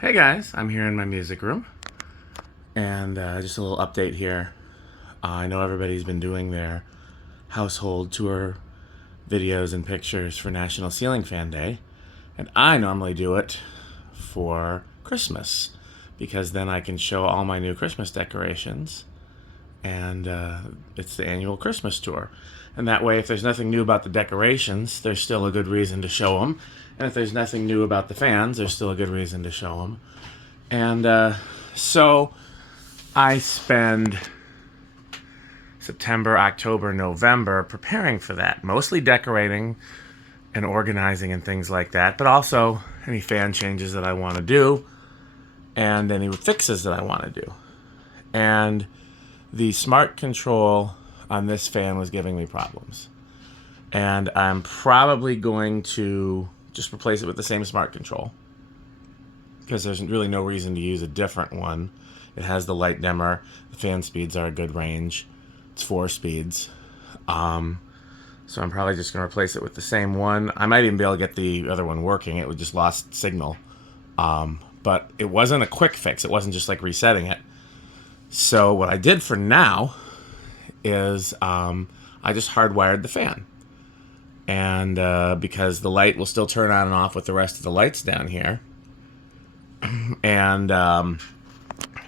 Hey guys, I'm here in my music room, and just a little update here. I know everybody's been doing their household tour videos and pictures for National Ceiling Fan Day, and I normally do it for Christmas because then I can show all my new Christmas decorations, and it's the annual Christmas tour. And that way, if there's nothing new about the decorations, there's still a good reason to show them. And if there's nothing new about the fans, there's still a good reason to show them. And so I spend September, October, November preparing for that, mostly decorating and organizing and things like that, but also any fan changes that I want to do and any fixes that I want to do. And the smart control on this fan was giving me problems. And I'm probably going to just replace it with the same smart control because there's really no reason to use a different one. It has the light dimmer. The fan speeds are a good range. It's 4 speeds. So I'm probably just going to replace it with the same one. I might even be able to get the other one working. It would just lost signal. But it wasn't a quick fix. It wasn't just like resetting it. So what I did for now is I just hardwired the fan. And because the light will still turn on and off with the rest of the lights down here. And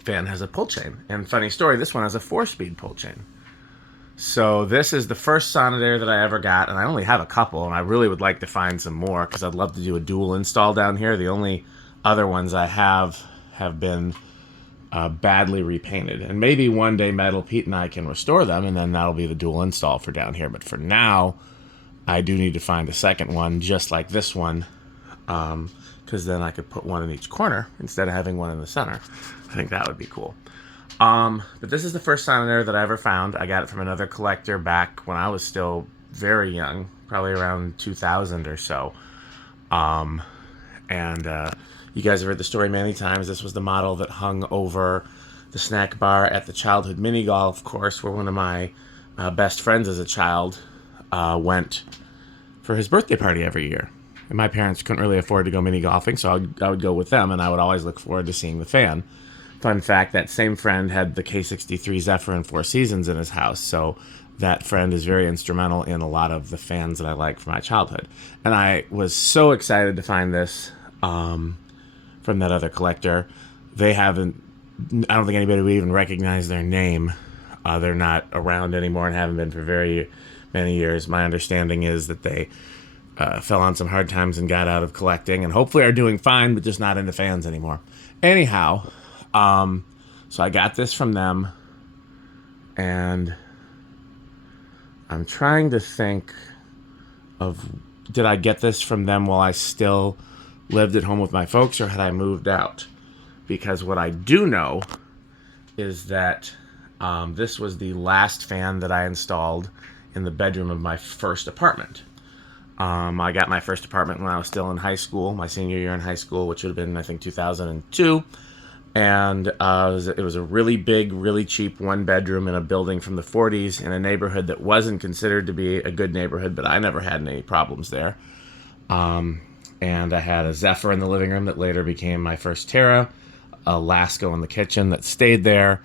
fan has a pull chain. And funny story, this one has a 4-speed pull chain. So this is the first Sonidair that I ever got, and I only have a couple, and I really would like to find some more because I'd love to do a dual install down here. The only other ones I have been badly repainted. And maybe one day Metal Pete and I can restore them, and then that'll be the dual install for down here. But for now, I do need to find a second one just like this one, because then I could put one in each corner instead of having one in the center. I think that would be cool. But this is the first Sonnet-Air that I ever found. I got it from another collector back when I was still very young, probably around 2000 or so. You guys have heard the story many times. This was the model that hung over the snack bar at the childhood mini golf course where one of my best friends as a child went for his birthday party every year. And my parents couldn't really afford to go mini golfing, so I would go with them, and I would always look forward to seeing the fan. Fun fact, that same friend had the K63 Zephyr and Four Seasons in his house, so that friend is very instrumental in a lot of the fans that I like from my childhood. And I was so excited to find this from that other collector. They haven't, I don't think anybody would even recognize their name. They're not around anymore and haven't been for very many years. My understanding is that they fell on some hard times and got out of collecting, and hopefully are doing fine, but just not into fans anymore. Anyhow, so I got this from them, and I'm trying to think of, did I get this from them while I still lived at home with my folks, or had I moved out? Because what I do know is that this was the last fan that I installed in the bedroom of my first apartment. I got my first apartment when I was still in high school, my senior year in high school, which would have been, I think, 2002. And it was a really big, really cheap one-bedroom in a building from the 40s in a neighborhood that wasn't considered to be a good neighborhood, but I never had any problems there. And I had a Zephyr in the living room that later became my first Terra, a Lasco in the kitchen that stayed there,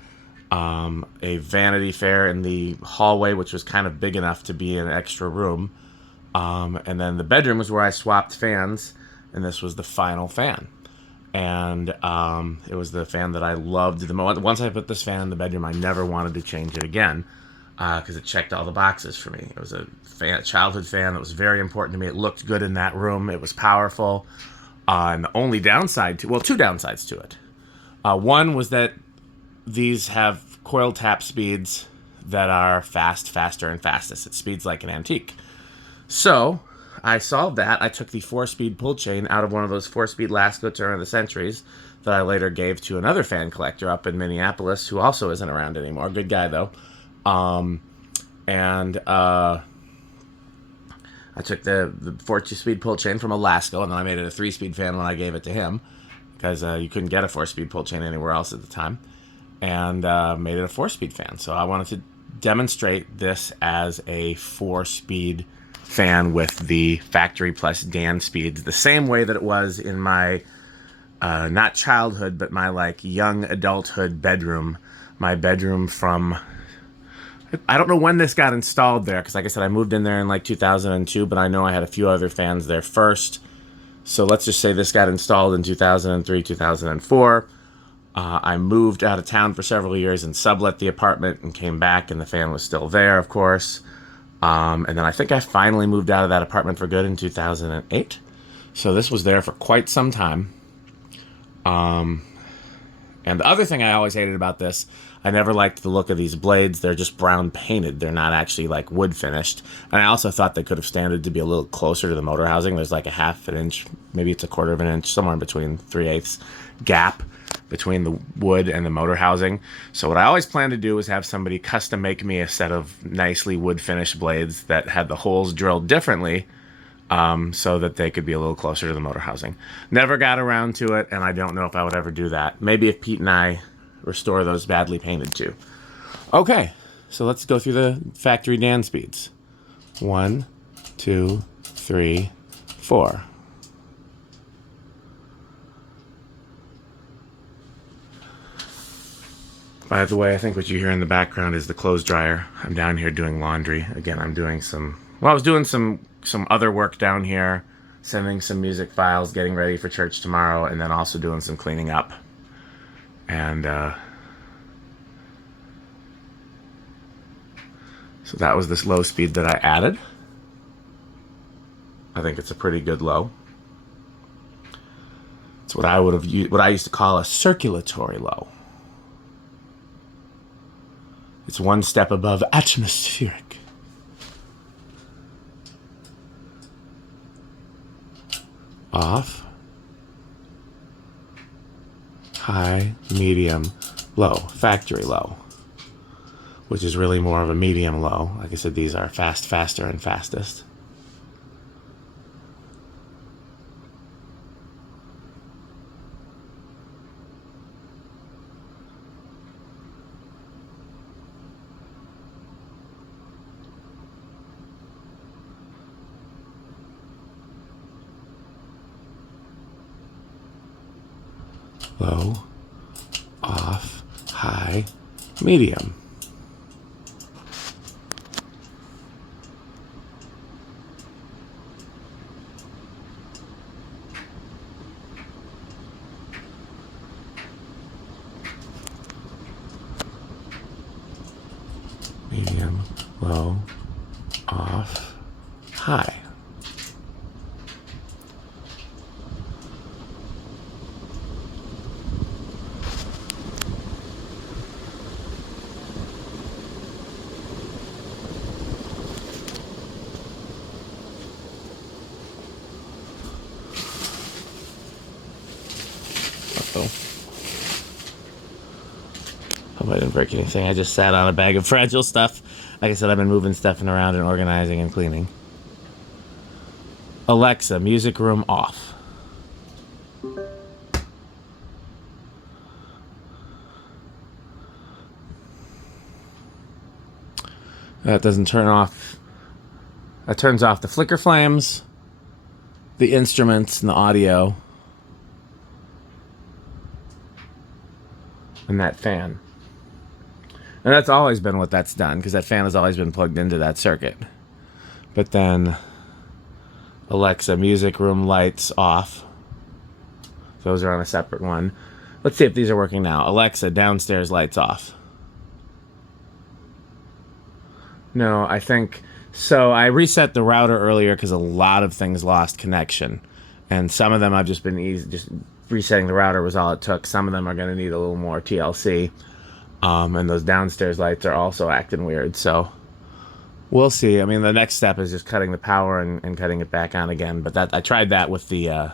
a Vanity Fair in the hallway, which was kind of big enough to be an extra room. And then the bedroom was where I swapped fans, and this was the final fan. And it was the fan that I loved the most. Once I put this fan in the bedroom, I never wanted to change it again because it checked all the boxes for me. It was a childhood fan that was very important to me. It looked good in that room. It was powerful. And the only downside to, well, two downsides to it. One was that these have coil tap speeds that are faster and fastest. It speeds like an antique. So I solved that. I took the 4-speed pull chain out of one of those 4-speed Lasco Turn of the Centuries that I later gave to another fan collector up in Minneapolis who also isn't around anymore. Good guy, though. I took the 4-speed pull chain from a Lasco, and then I made it a 3-speed fan when I gave it to him because you couldn't get a 4-speed pull chain anywhere else at the time, and made it a 4-speed fan. So I wanted to demonstrate this as a 4-speed fan with the factory plus Dan speeds, the same way that it was in my not childhood, but my like young adulthood bedroom. My bedroom from, I don't know when this got installed there, because like I said, I moved in there in like 2002, but I know I had a few other fans there first. So let's just say this got installed in 2003, 2004. I moved out of town for several years and sublet the apartment and came back, and the fan was still there, of course. And then I think I finally moved out of that apartment for good in 2008. So this was there for quite some time. And the other thing I always hated about this, I never liked the look of these blades. They're just brown painted. They're not actually like wood finished. And I also thought they could have standed to be a little closer to the motor housing. There's like a half an inch, maybe it's a quarter of an inch, somewhere in between 3/8 gap between the wood and the motor housing. So what I always planned to do was have somebody custom make me a set of nicely wood finished blades that had the holes drilled differently, so that they could be a little closer to the motor housing. Never got around to it, and I don't know if I would ever do that. Maybe if Pete and I restore those badly painted too. Okay, so let's go through the factory Dan speeds. 1, 2, 3, 4. By the way, I think what you hear in the background is the clothes dryer. I'm down here doing laundry. Again, I'm doing I was doing some other work down here, sending some music files, getting ready for church tomorrow, and then also doing some cleaning up. And so that was this low speed that I added. I think it's a pretty good low. It's what I used to call a circulatory low. It's one step above atmospheric. Off, high, medium, low, factory low, which is really more of a medium low. Like I said, these are fast, faster, and fastest. Low, off, high, medium. Medium, low, off, high. Hope I didn't break anything. I just sat on a bag of fragile stuff. Like I said, I've been moving stuff around and organizing and cleaning. Alexa, music room off. That doesn't turn off. That turns off the flicker flames, the instruments, and the audio. And that fan. And that's always been what that's done, because that fan has always been plugged into that circuit. But then Alexa, music room lights off. Those are on a separate one. Let's see if these are working now. Alexa, downstairs lights off. No, I think... So I reset the router earlier because a lot of things lost connection. And some of them I've just been just resetting the router was all it took. Some of them are going to need a little more TLC. And those downstairs lights are also acting weird. So we'll see. I mean, the next step is just cutting the power and cutting it back on again. But that I tried that with the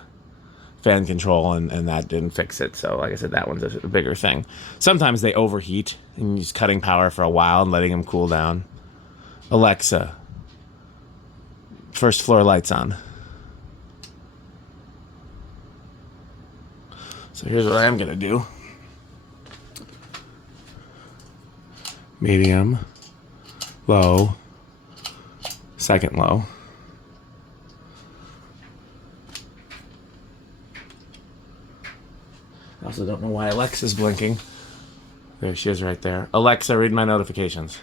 fan control, and that didn't fix it. So like I said, that one's a bigger thing. Sometimes they overheat, and you're just cutting power for a while and letting them cool down. Alexa, first floor lights on. So here's what I am going to do. Medium, low, second low. I also don't know why Alexa's blinking. There she is right there. Alexa, read my notifications.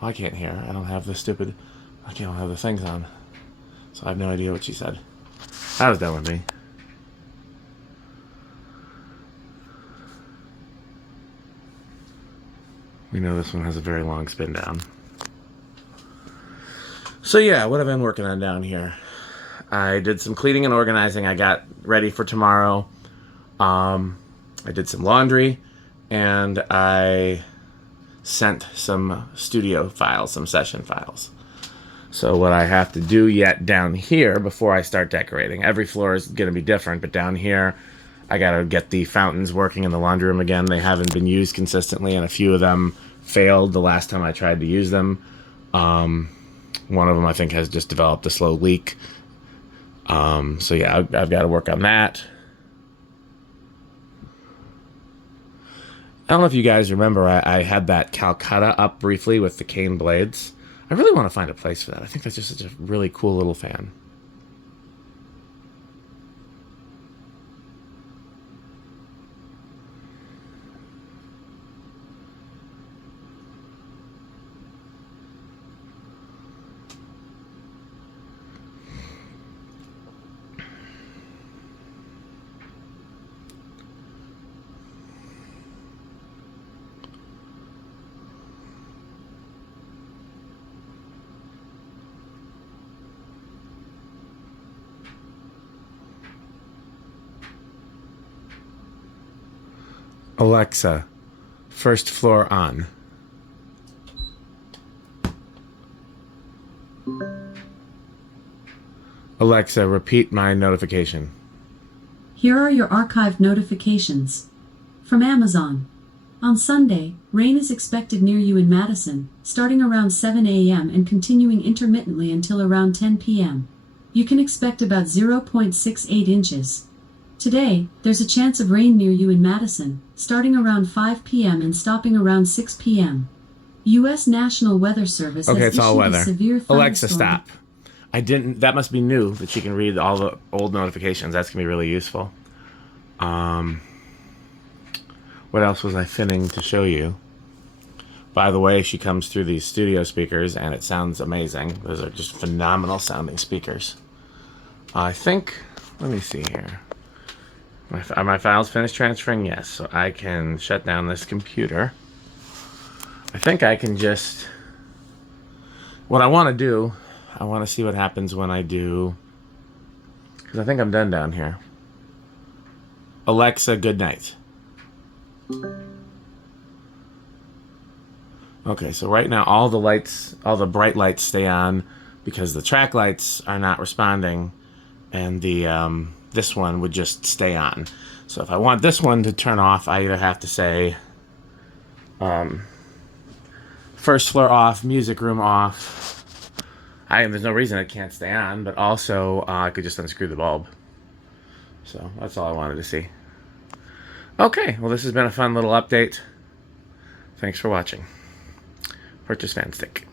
Well, I can't hear. I don't have the stupid... I don't have the things on. So I have no idea what she said. That was done with me. We know this one has a very long spin down. So yeah, what have I been working on down here? I did some cleaning and organizing. I got ready for tomorrow. I did some laundry, and I sent some studio files, some session files. So what I have to do yet down here before I start decorating, every floor is going to be different, but down here I got to get the fountains working in the laundry room again. They haven't been used consistently, and a few of them failed the last time I tried to use them. One of them I think has just developed a slow leak. So yeah, I've got to work on that. I don't know if you guys remember, I had that Calcutta up briefly with the cane blades. I really want to find a place for that. I think that's just such a really cool little fan. Alexa, first floor on. Alexa, repeat my notification. Here are your archived notifications. From Amazon. On Sunday, rain is expected near you in Madison, starting around 7 a.m. and continuing intermittently until around 10 p.m. You can expect about 0.68 inches. Today, there's a chance of rain near you in Madison, starting around 5 p.m. and stopping around 6 p.m. U.S. National Weather Service has it's all issued weather. a severe thunderstorm. Alexa, stop. I didn't. That must be new that she can read all the old notifications. That's gonna be really useful. What else was I finning to show you? By the way, she comes through these studio speakers, and it sounds amazing. Those are just phenomenal sounding speakers. I think. Let me see here. Are my files finished transferring? Yes, so I can shut down this computer. I think I can just... What I want to do, I want to see what happens when I do... Because I think I'm done down here. Alexa, good night. Okay, so right now all the lights, all the bright lights stay on because the track lights are not responding, and the... this one would just stay on. So if I want this one to turn off, I either have to say first floor off, music room off. There's no reason it can't stay on, but also I could just unscrew the bulb. So that's all I wanted to see. Okay, well this has been a fun little update. Thanks for watching. Purchase Fan Stick.